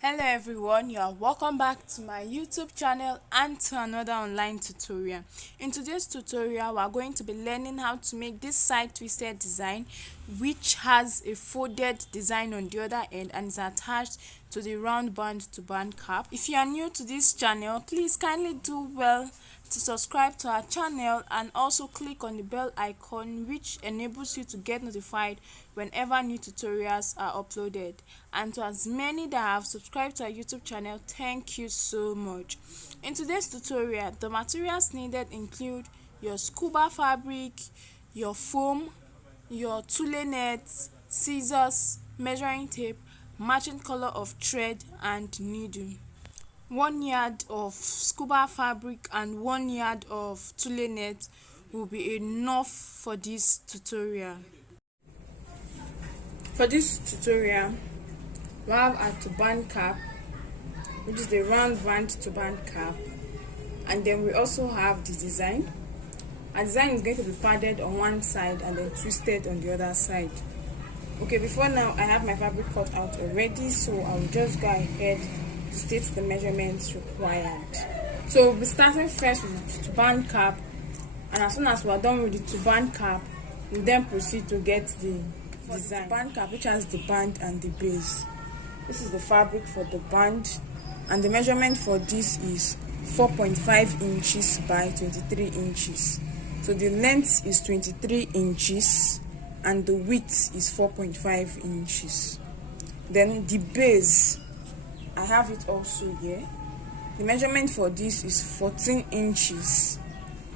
Hello everyone, you are welcome back to my YouTube channel and to another online tutorial. In today's tutorial, we are going to be learning how to make this side twisted design, which has a folded design on the other end and is attached to the round band to band cap. If you are new to this channel, please kindly do well to subscribe to our channel and also click on the bell icon, which enables you to get notified whenever new tutorials are uploaded. And to as many that have subscribed to our YouTube channel, thank you so much. In today's tutorial, the materials needed include your scuba fabric, your foam, your tule nets, scissors, measuring tape, matching color of thread and needle. 1 yard of scuba fabric and 1 yard of tule net will be enough for this tutorial. For this tutorial, we have a turban cap, which is the round band turban cap, and then we also have the design. Our design is going to be padded on one side and then twisted on the other side. Okay, before now I have my fabric cut out already, so I will just go ahead to state the measurements required. So we'll be starting first with the turban cap, and as soon as we are done with the turban cap, we'll then proceed to get the design. The turban cap, which has the band and the base. This is the fabric for the band, and the measurement for this is 4.5 inches by 23 inches. So the length is 23 inches and the width is 4.5 inches. Then the base, I have it also here. The measurement for this is 14 inches.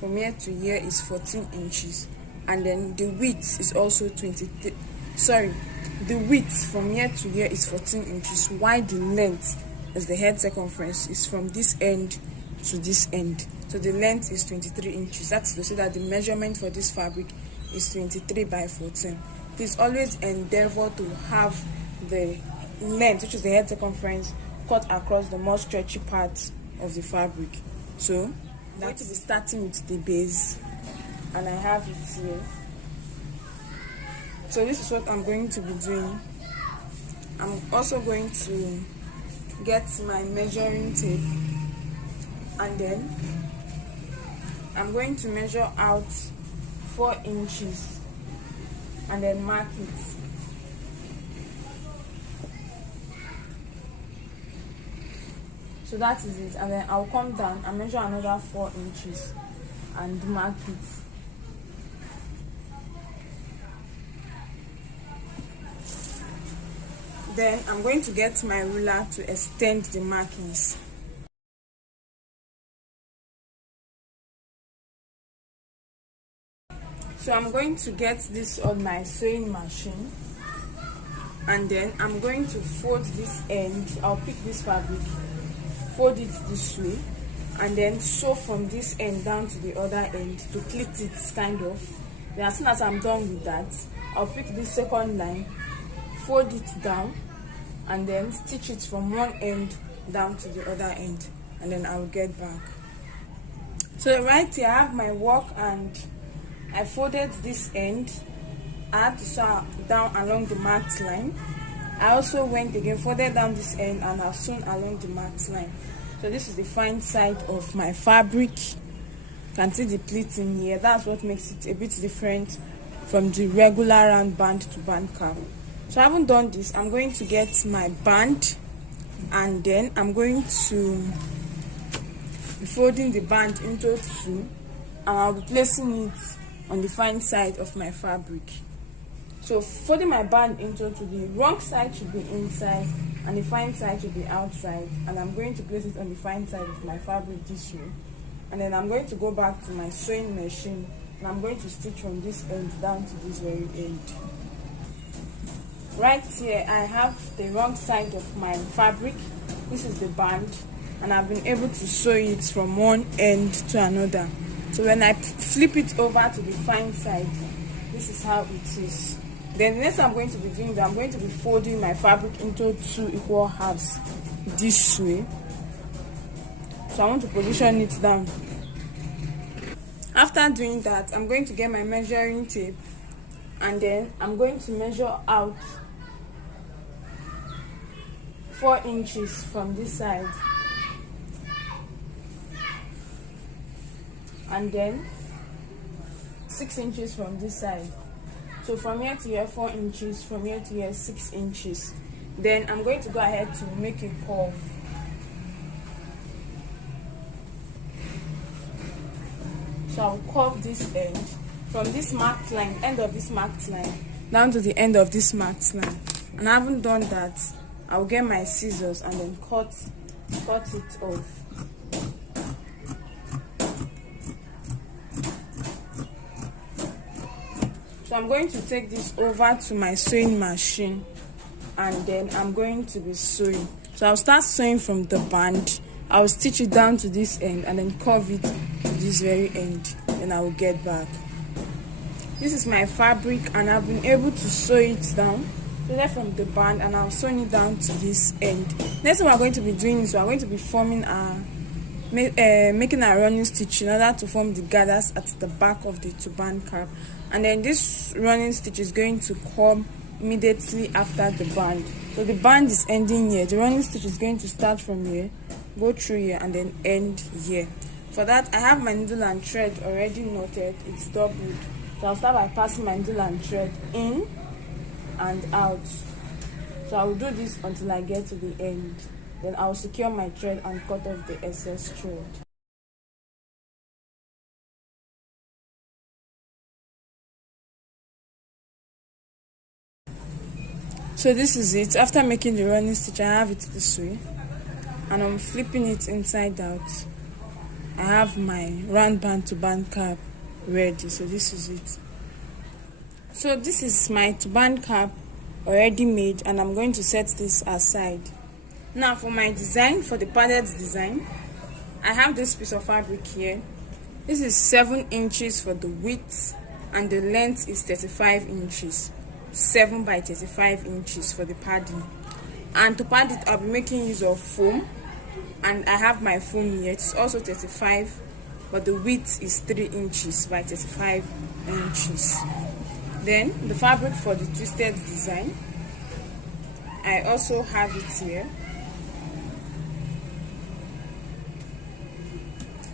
From here to here is 14 inches. And then the width is also the width from here to here is 14 inches, while the length, as the head circumference, is from this end to this end. So the length is 23 inches. That's to say that the measurement for this fabric is 23 by 14. Please always endeavor to have the length, which is the head circumference, cut across the more stretchy parts of the fabric. So I'm going to be starting with the base, and I have it here. So this is what I'm going to be doing. I'm also going to get my measuring tape, and then I'm going to measure out 4 inches and then mark it. So that is it, and then I'll come down and measure another 4 inches and mark it. Then I'm going to get my ruler to extend the markings. So I'm going to get this on my sewing machine, and then I'm going to fold this end. I'll pick this fabric, fold it this way, and then sew from this end down to the other end to pleat it, kind of. Then as soon as I'm done with that, I'll pick this second line, fold it down, and then stitch it from one end down to the other end, and then I'll get back. So right here I have my work, and I folded this end. I had to sew down along the marked line. I also went again, folded down this end, and I've sewn along the marked line. So this is the fine side of my fabric. You can see the pleating here. That's what makes it a bit different from the regular round band to band cap. So I haven't done this. I'm going to get my band, and then I'm going to be folding the band into two, and I'll be placing it on the fine side of my fabric. So folding my band into two, the wrong side should be inside and the fine side should be outside, and I'm going to place it on the fine side of my fabric this way. And then I'm going to go back to my sewing machine, and I'm going to stitch from this end down to this very end. Right here I have the wrong side of my fabric. This is the band, and I've been able to sew it from one end to another. So when I flip it over to the fine side, this is how it is. Then the next thing I'm going to be doing is I'm going to be folding my fabric into two equal halves this way. So I want to position it down. After doing that, I'm going to get my measuring tape, and then I'm going to measure out 4 inches from this side, and then 6 inches from this side. So from here to here 4 inches, from here to here 6 inches. Then I'm going to go ahead to make a curve. So I'll curve this end from this marked line, end of this marked line, down to the end of this marked line. And I haven't done that, I'll get my scissors and then cut it off. So I'm going to take this over to my sewing machine, and then I'm going to be sewing. So I'll start sewing from the band. I'll stitch it down to this end and then curve it to this very end. Then I will get back. This is my fabric, and I've been able to sew it down from the band, and I'm sewing it down to this end. Next thing we're going to be doing is we're going to be forming making a running stitch in order to form the gathers at the back of the turban cap. And then this running stitch is going to come immediately after the band. So the band is ending here, the running stitch is going to start from here, go through here, and then end here. For that, I have my needle and thread already knotted. It's doubled. So I'll start by passing my needle and thread in and out. So I will do this until I get to the end. Then I'll secure my thread and cut off the excess thread. So this is it. After making the running stitch, I have it this way, and I'm flipping it inside out. I have my round band turban cap ready. So this is it. So this is my turban cap already made, and I'm going to set this aside. Now for my design, for the padded design, I have this piece of fabric here. This is 7 inches for the width, and the length is 35 inches. 7 by 35 inches for the padding. And to pad it, I'll be making use of foam, and I have my foam here. It's also 35, but the width is 3 inches by 35 inches. Then the fabric for the twisted design, I also have it here.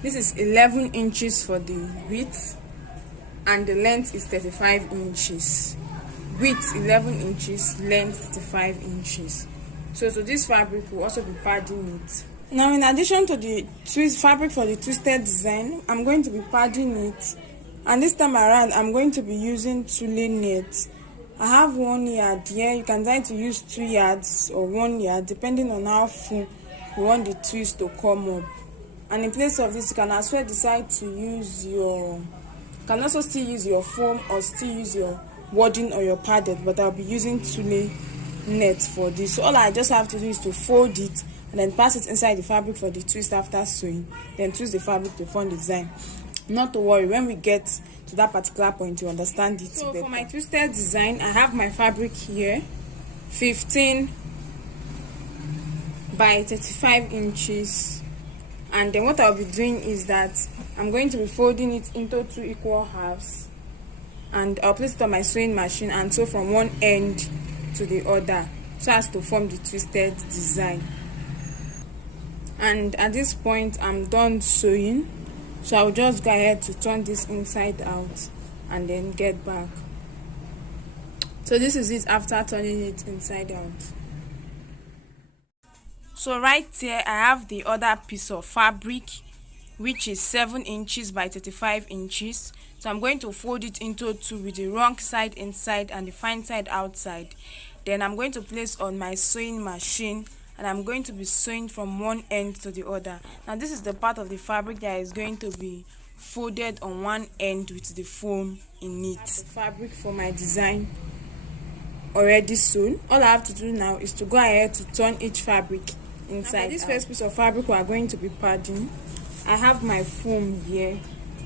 This is 11 inches for the width, and the length is 35 inches. Width 11 inches, length 35 inches. So this fabric will also be padding it. Now, in addition to the fabric for the twisted design, I'm going to be padding it, and this time around I'm going to be using tulle net. I have 1 yard here. You can try to use 2 yards or 1 yard depending on how full you want the twist to come up. And in place of this, you can as well decide to use you can also still use your foam or still use your wadding or your padded, but I'll be using tulle net for this. So all I just have to do is to fold it and then pass it inside the fabric for the twist after sewing, then twist the fabric to form the design. Not to worry, when we get to that particular point you understand it better. For my twisted design, I have my fabric here, 15 by 35 inches, and then what I'll be doing is that I'm going to be folding it into 2 equal halves, and I'll place it on my sewing machine and sew from one end to the other so as to form the twisted design. And at this point I'm done sewing, so I'll just go ahead to turn this inside out and then get back. So this is it after turning it inside out. So right here I have the other piece of fabric, which is 7 inches by 35 inches. So I'm going to fold it into 2 with the wrong side inside and the fine side outside. Then I'm going to place on my sewing machine, and I'm going to be sewing from one end to the other. Now this is the part of the fabric that is going to be folded on one end with the foam in it. The fabric for my design already sewn. All I have to do now is to go ahead to turn each fabric inside. For this first piece of fabric we are going to be padding, I have my foam here,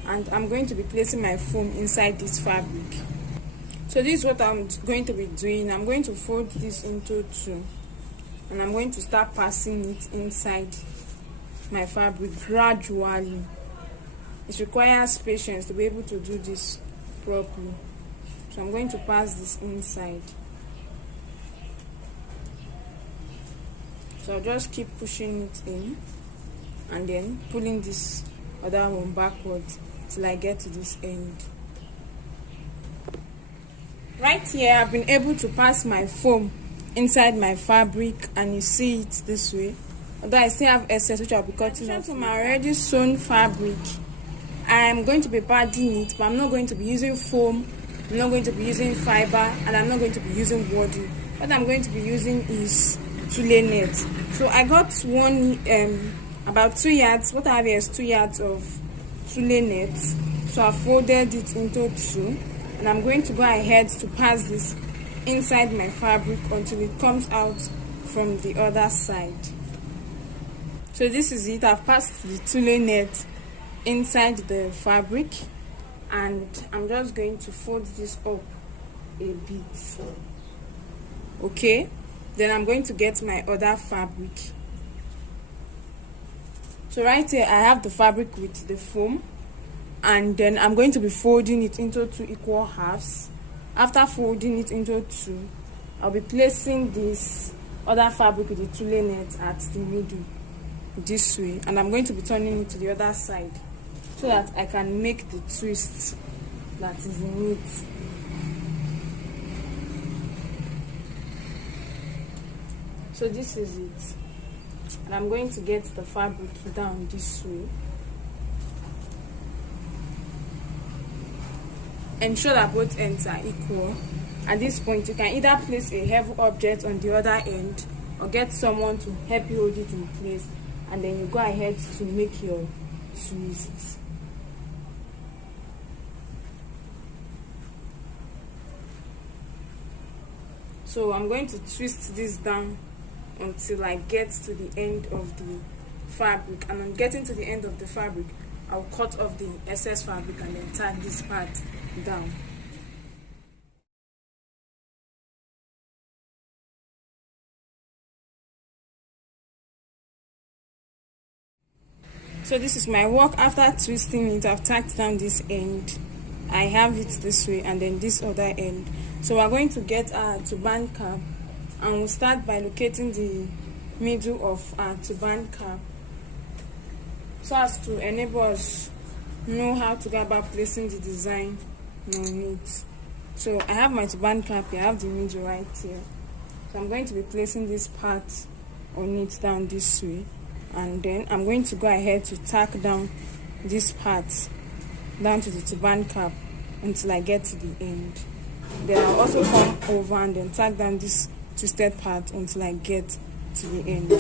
and I'm going to be placing my foam inside this fabric. So this is what I'm going to be doing. I'm going to fold this into 2, and I'm going to start passing it inside my fabric gradually. It requires patience to be able to do this properly. So I'm going to pass this inside. So I'll just keep pushing it in and then pulling this other one backwards till I get to this end. Right here, I've been able to pass my foam inside my fabric, and you see it this way. Although I still have excess, which I'll be cutting out. For my already sewn fabric, I'm going to be padding it, but I'm not going to be using foam, I'm not going to be using fiber, and I'm not going to be using wadding. What I'm going to be using is tulle net. So I got one, about 2 yards. What I have here is 2 yards of tulle net. So I folded it into two, and I'm going to go ahead to pass this inside my fabric until it comes out from the other side. So this is it. I've passed the tulle net inside the fabric, and I'm just going to fold this up a bit. Okay, then I'm going to get my other fabric. So right here I have the fabric with the foam, and then I'm going to be folding it into 2 equal halves. After folding it into 2, I'll be placing this other fabric with the tulle net at the middle this way, and I'm going to be turning it to the other side so that I can make the twist that is in it. So this is it, and I'm going to get the fabric down this way. Ensure that both ends are equal. At this point, you can either place a heavy object on the other end or get someone to help you hold it in place, and then you go ahead to make your twist. So I'm going to twist this down until I get to the end of the fabric, and on getting to the end of the fabric, I'll cut off the excess fabric and then tie this part down. So this is my work. After twisting it, I've tacked down this end. I have it this way, and then this other end. So we're going to get our turban cap, and we'll start by locating the middle of our turban cap so as to enable us know how to go about placing the design on it. So I have my turban cap here, I have the middle right here. So I'm going to be placing this part on it down this way, and then I'm going to go ahead to tack down this part down to the turban cap until I get to the end. Then I'll also come over and then tack down this twisted part until I get to the end.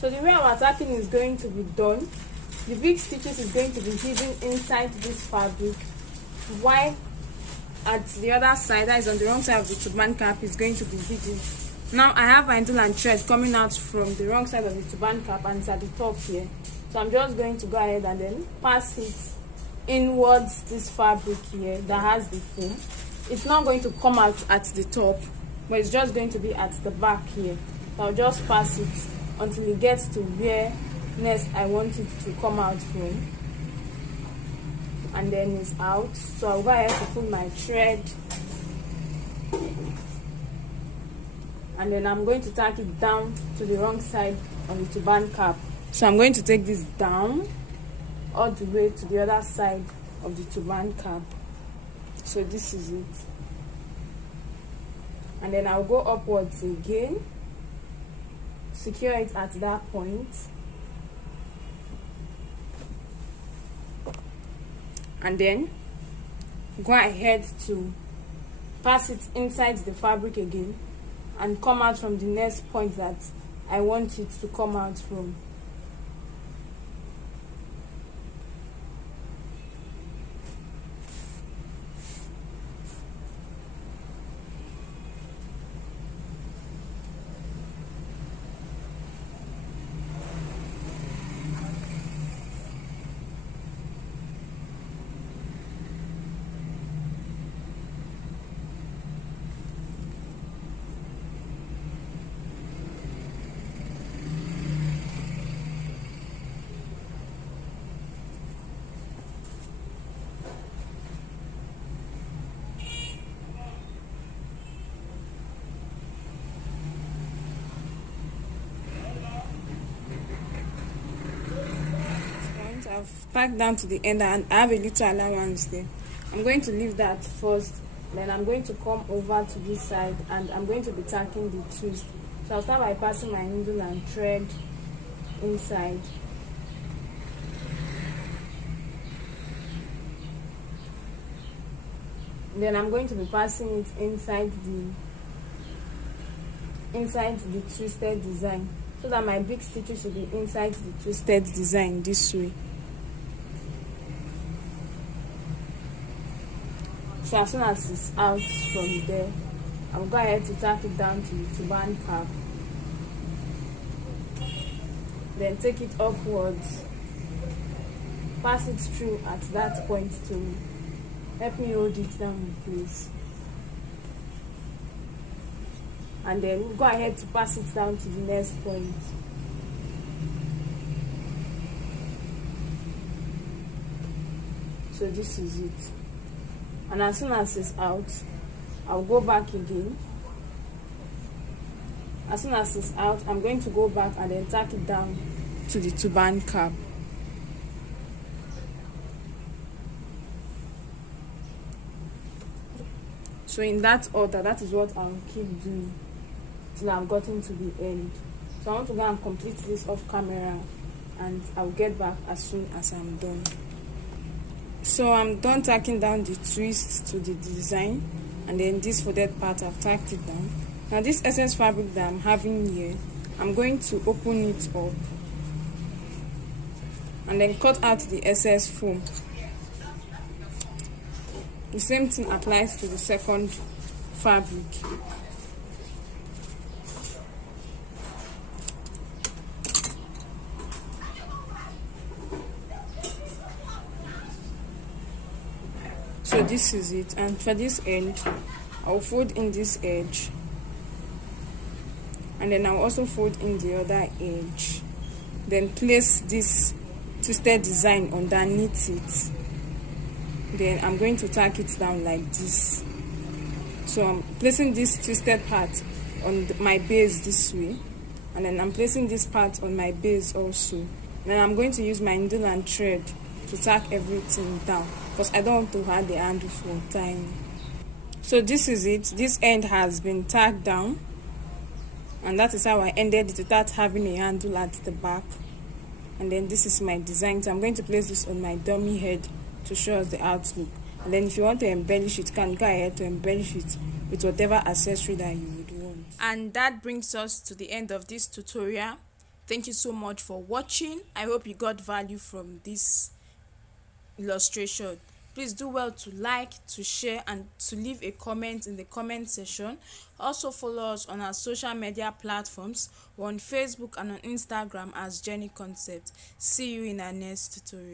So the way our tacking is going to be done, the big stitches is going to be hidden inside this fabric, while at the other side, that is on the wrong side of the turban cap, is going to be hidden. Now I have my needle and thread coming out from the wrong side of the turban cap, and it's at the top here. So I'm just going to go ahead and then pass it inwards this fabric here that has the foam. It's not going to come out at the top, but it's just going to be at the back here. So I'll just pass it until it gets to where next I want it to come out from, and then it's out. So I'll go ahead to pull my thread, and then I'm going to tack it down to the wrong side on the turban cap. So I'm going to take this down all the way to the other side of the turban cap. So this is it, and then I'll go upwards again, secure it at that point, and then go ahead to pass it inside the fabric again and come out from the next point that I want it to come out from. I've packed down to the end and I have a little allowance there. I'm going to leave that first, then I'm going to come over to this side and I'm going to be tacking the twist. So I'll start by passing my needle and thread inside. Then I'm going to be passing it inside the twisted design, so that my big stitches will be inside the twisted design this way. So as soon as it's out from there, I'll go ahead to tack it down to the turban cap, then take it upwards, pass it through at that point to help me hold it down in place, and then go ahead to pass it down to the next point. So this is it, and as soon as it's out, I'll go back again. As soon as it's out, I'm going to go back and then tack it down to the turban cap. So in that order, that is what I'll keep doing till I've gotten to the end. So I want to go and complete this off camera and I'll get back as soon as I'm done. So I'm done tacking down the twist to the design, and then this folded part I've tacked it down. Now this excess fabric that I'm having here, I'm going to open it up and then cut out the excess foam. The same thing applies to the second fabric. So this is it, and for this end, I'll fold in this edge, and then I'll also fold in the other edge. Then place this twisted design underneath it. Then I'm going to tack it down like this. So I'm placing this twisted part on my base this way, and then I'm placing this part on my base also. Then I'm going to use my needle and thread to tack everything down, because I don't want to have the handle for tying. So this is it. This end has been tacked down, and that is how I ended it without having a handle at the back. And then this is my design. So I'm going to place this on my dummy head to show us the outlook, and then if you want to embellish it, you can go ahead to embellish it with whatever accessory that you would want. And that brings us to the end of this tutorial. Thank you so much for watching. I hope you got value from this illustration. Please do well to like, to share, and to leave a comment in the comment section. Also follow us on our social media platforms. We're on Facebook and on Instagram as Jenny Concept. See you in our next tutorial.